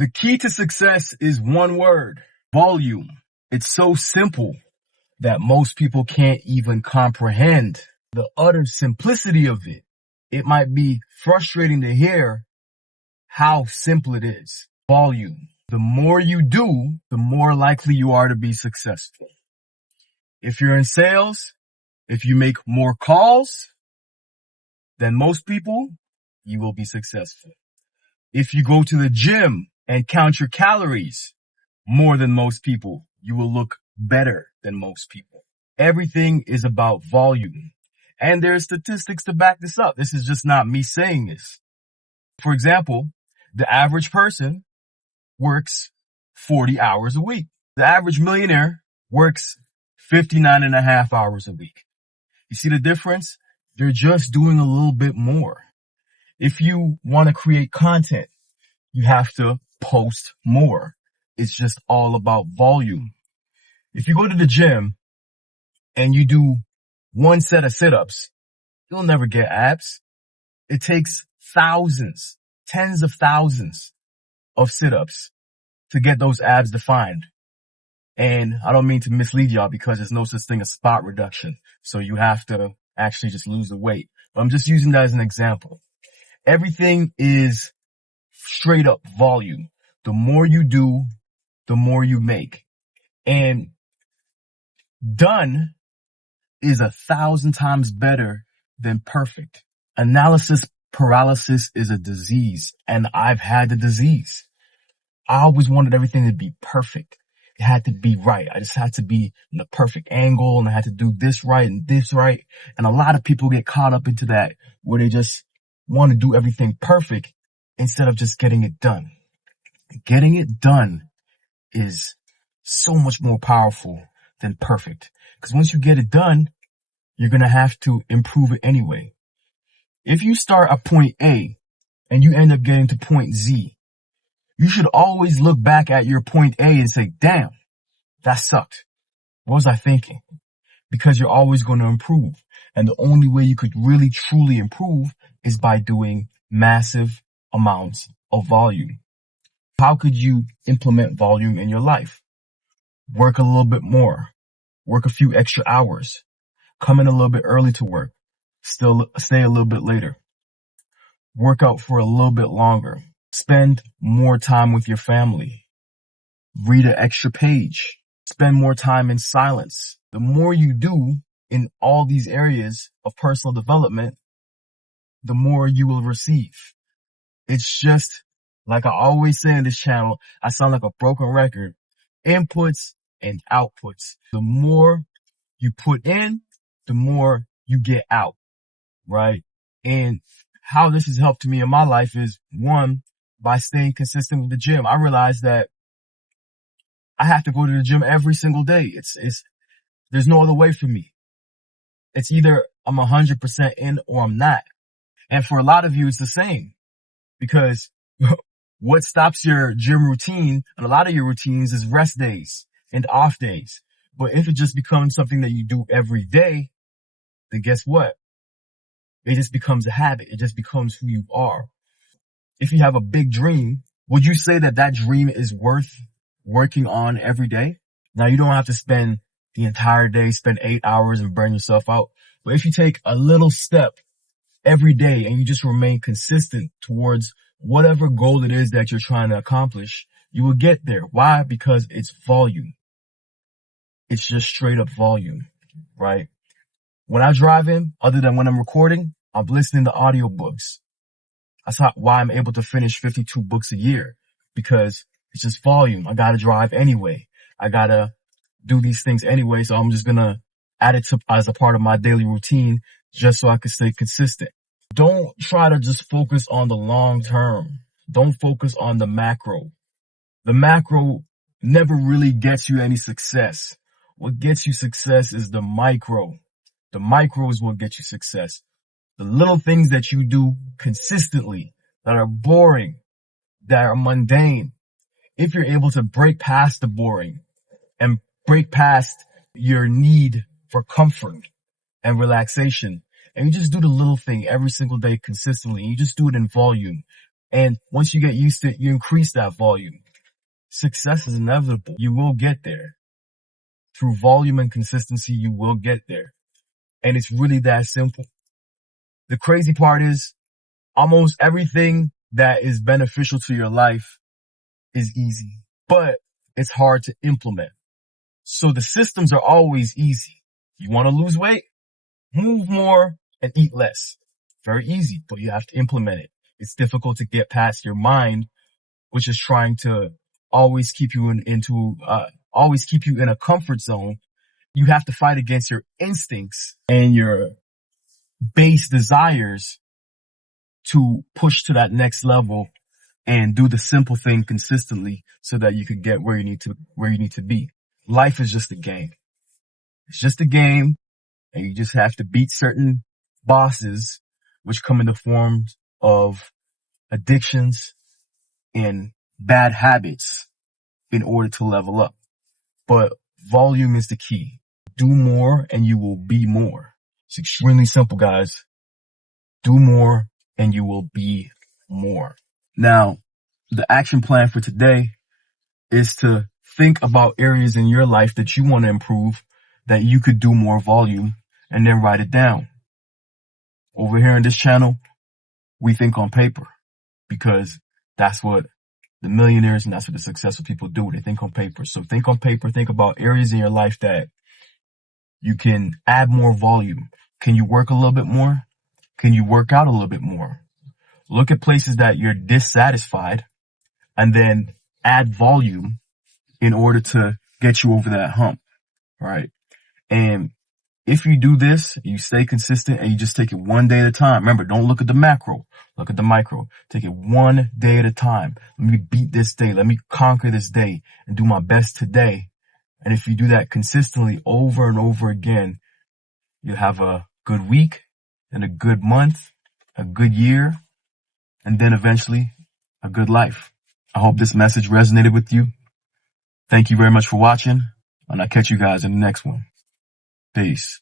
The key to success is one word: volume. It's so simple that most people can't even comprehend the utter simplicity of it. It might be frustrating to hear how simple it is. Volume. The more you do, the more likely you are to be successful. If you're in sales, if you make more calls than most people, you will be successful. If you go to the gym and count your calories more than most people, you will look better than most people. Everything is about volume. And there's statistics to back this up. This is just not me saying this. For example, the average person works 40 hours a week. The average millionaire works 59 and a half hours a week. You see the difference? They're just doing a little bit more. If you want to create content, you have to post more. It's just all about volume. If you go to the gym and you do one set of sit-ups, you'll never get abs. It takes thousands, tens of thousands of sit-ups to get those abs defined. And I don't mean to mislead y'all, because there's no such thing as spot reduction. So you have to actually just lose the weight. But I'm just using that as an example. Everything is straight up volume. The more you do, the more you make. And done is 1,000 times better than perfect. Analysis paralysis is a disease, and I've had the disease. I always wanted everything to be perfect. It had to be right. I just had to be in the perfect angle, and I had to do this right and this right. And a lot of people get caught up into that, where they just want to do everything perfect instead of just getting it done. Getting it done is so much more powerful than perfect. Because once you get it done, you're going to have to improve it anyway. If you start at point A and you end up getting to point Z, you should always look back at your point A and say, damn, that sucked. What was I thinking? Because you're always going to improve. And the only way you could really truly improve is by doing massive amounts of volume. How could you implement volume in your life? Work a little bit more. Work a few extra hours. Come in a little bit early to work. Still stay a little bit later. Work out for a little bit longer. Spend more time with your family. Read an extra page. Spend more time in silence. The more you do in all these areas of personal development, the more you will receive. It's just, like I always say in this channel, I sound like a broken record. Inputs and outputs. The more you put in, the more you get out, right? And how this has helped me in my life is, one, by staying consistent with the gym. I realized that I have to go to the gym every single day. There's no other way for me. It's either I'm 100% in or I'm not. And for a lot of you, it's the same, because what stops your gym routine and a lot of your routines is rest days and off days. But if it just becomes something that you do every day, then guess what? It just becomes a habit. It just becomes who you are. If you have a big dream, would you say that that dream is worth working on every day? Now, you don't have to spend the entire day, spend 8 hours and burn yourself out. But if you take a little step every day and you just remain consistent towards whatever goal it is that you're trying to accomplish, you will get there. Why? Because it's volume. It's just straight up volume, right? When I drive in, other than when I'm recording, I'm listening to audiobooks. That's why I'm able to finish 52 books a year, because it's just volume. I gotta drive anyway. I gotta do these things anyway, so I'm just gonna add it as a part of my daily routine just so I can stay consistent. Don't try to just focus on the long term. Don't focus on the macro. The macro never really gets you any success. What gets you success is the micro. The micro is what gets you success. The little things that you do consistently, that are boring, that are mundane. If you're able to break past the boring and break past your need for comfort and relaxation, and you just do the little thing every single day consistently, you just do it in volume, And once you get used to it, you increase that volume. Success is inevitable. You will get there. Through volume and consistency, you will get there. And it's really that simple. The crazy part is almost everything that is beneficial to your life is easy, but it's hard to implement. So the systems are always easy. You want to lose weight? Move more and eat less. Very easy, but you have to implement it. It's difficult to get past your mind, which is trying to always keep you always keep you in a comfort zone. You have to fight against your instincts and your base desires to push to that next level and do the simple thing consistently so that you could get where you need to be. Life is just a game. It's just a game, and you just have to beat certain bosses, which come in the form of addictions and bad habits in order to level up. But volume is the key. Do more and you will be more. It's extremely simple, guys. Do more and you will be more. Now, the action plan for today is to think about areas in your life that you want to improve, that you could do more volume, and then write it down. Over here on this channel, we think on paper because that's what the millionaires and that's what the successful people do. They think on paper. So think on paper, think about areas in your life that you can add more volume. Can you work a little bit more? Can you work out a little bit more? Look at places that you're dissatisfied and then add volume in order to get you over that hump, right? And if you do this, you stay consistent and you just take it one day at a time. Remember, don't look at the macro, look at the micro. Take it one day at a time. Let me beat this day. Let me conquer this day and do my best today. And if you do that consistently over and over again, you'll have a good week and a good month, a good year, and then eventually a good life. I hope this message resonated with you. Thank you very much for watching, and I'll catch you guys in the next one. Peace.